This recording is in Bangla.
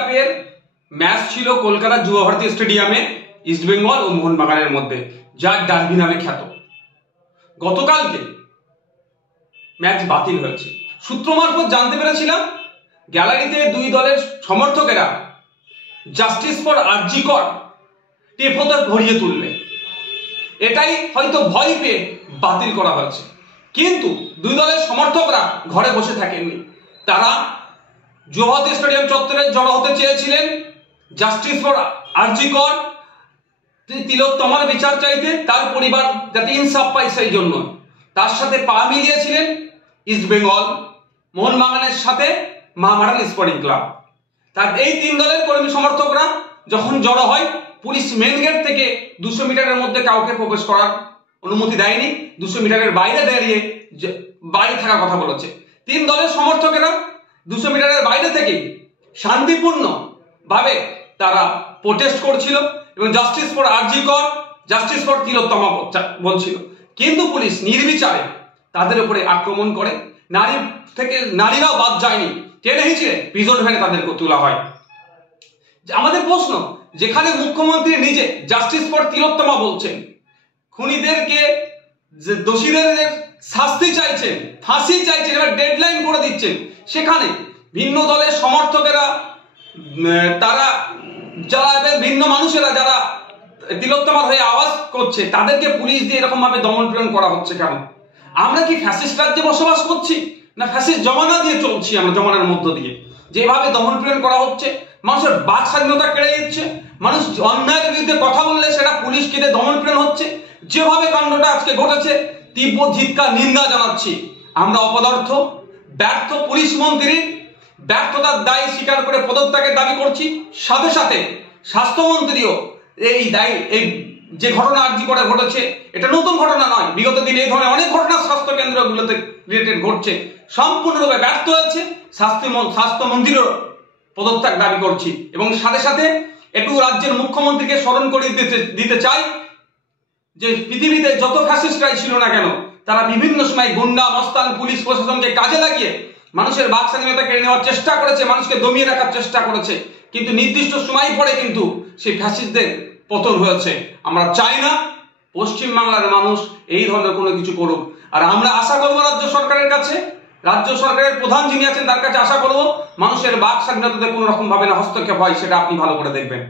এর ম্যাচ ছিল কলকাতা যুব ভারতী স্টেডিয়ামে ইস্টবেঙ্গল ও মোহনবাগানের মধ্যে, যা ডার্বি নামে খ্যাত। গতকালকে ম্যাচ বাতিল হয়েছে। সূত্র মারফত জানতে পেরেছিলাম গ্যালারিতে দুই দলের সমর্থকেরা জাস্টিস ফর আরজি কর টেপোতে ভরিয়ে তুলবে, এটাই হয়তো ভয় পেয়ে বাতিল করা হয়েছে। কিন্তু দুই দলের সমর্থকরা ঘরে বসে থাকেননি, তারা যুব ভারতী স্টেডিয়াম চত্বরে জড়ো হতে চেয়েছিলেন জাস্টিস ফর আরজি কর, তিলোত্তমার বিচার চাইতে, তার পরিবার যাতে ইনসাফ পায় সেই জন্য। তার সাথে পা মিলিয়েছিলেন ইস্টবেঙ্গল, মোহনবাগানের সাথে মহামারান স্পোর্টিং ক্লাব। তার এই তিন দলের কর্মী সমর্থকরা যখন জড়ো হয়, পুলিশ মেন গেট থেকে 200 মিটারের মধ্যে কাউকে প্রবেশ করার অনুমতি দেয়নি, 200 মিটারের বাইরে দাঁড়িয়ে বাইরে থাকার কথা বলেছে। তিন দলের সমর্থকেরা 200 মিটারের বাইরে থেকে শান্তিপূর্ণ ভাবে তারা প্রোটেস্ট করছিল এবং জাস্টিস ফর আরজি কর, জাস্টিস ফর তিলোত্তমা বলছিল। কিন্তু পুলিশ নির্বিচারে তাদের উপরে আক্রমণ করে, নারীরাও বাদ যায়নি, টেনে হিঁচড়ে প্রিজন ভ্যানে তাদেরকে তোলা হয়। আমাদের প্রশ্ন, যেখানে মুখ্যমন্ত্রী নিজে জাস্টিস ফর তিলোত্তমা বলছেন, খুনিদেরকে দোষীদের শাস্তি চাইছেন, ফাঁসি চাইছেন, এবার ডেডলাইন করে দিচ্ছেন, সেখানে ভিন্ন দলের সমর্থকেরা তারা যারা ভিন্ন মানুষেরা যারা তিলোত্তমার হয়ে আওয়াজ করছে, তাদেরকে পুলিশ দিয়ে এরকম ভাবে দমন পীড়ন করা হচ্ছে কেন? আমরা কি ফ্যাসিস্ট রাজ্যে বসবাস করছি, না ফ্যাসিস্ট জমানা দিয়ে চলছি? আমরা জমানার মধ্য দিয়ে যেভাবে দমন পীড়ন করা হচ্ছে, মানুষের বাক স্বাধীনতা কেড়ে দিচ্ছে, মানুষ অন্যায়ের বিরুদ্ধে কথা বললে সেটা পুলিশকে দিয়ে দমন পীড়ন হচ্ছে, যেভাবে কাণ্ডটা আজকে ঘটেছে তীব্র ধিক্কার নিন্দা জানাচ্ছি। আমরা অপদার্থ, ব্যর্থ পুলিশ মন্ত্রীর ব্যর্থতার দায় স্বীকার করে পদত্যাগের দাবি করছি। সাথে সাথে স্বাস্থ্যমন্ত্রীও এই দায়, এই যে ঘটনা আরজি করে ঘটেছে, এটা নতুন ঘটনা নয়, বিগত দিনে এই ধরনের অনেক ঘটনা স্বাস্থ্য কেন্দ্রগুলোতে রিলেটেড ঘটছে, সম্পূর্ণরূপে ব্যর্থ হয়েছে। স্বাস্থ্যমন্ত্রীরও পদত্যাগ দাবি করছি এবং সাথে সাথে একটু রাজ্যের মুখ্যমন্ত্রীকে স্মরণ করে দিতে চাই যে পৃথিবীতে যত ফ্যাসিস্টরাই ছিল না কেন, তারা বিভিন্ন সময় গুন্ডা মস্তান পুলিশ প্রশাসনকে কাজে লাগিয়ে মানুষের বাক স্বাধীনতা কেড়ে নেওয়ার চেষ্টা করেছে, মানুষকে দমিয়ে রাখার চেষ্টা করেছে, কিন্তু নির্দিষ্ট সময় পরে কিন্তু সেই ফ্যাসিস্টদের পতন হয়েছে। আমরা চাই না পশ্চিম বাংলার মানুষ এই ধরনের কোনো কিছু করুক। আর আমরা আশা করবো রাজ্য সরকারের কাছে, রাজ্য সরকারের প্রধান যিনি আছেন তার কাছে আশা করবো মানুষের বাক স্বাধীনতাতে কোনো রকম ভাবে না হস্তক্ষেপ হয়, সেটা আপনি ভালো করে দেখবেন।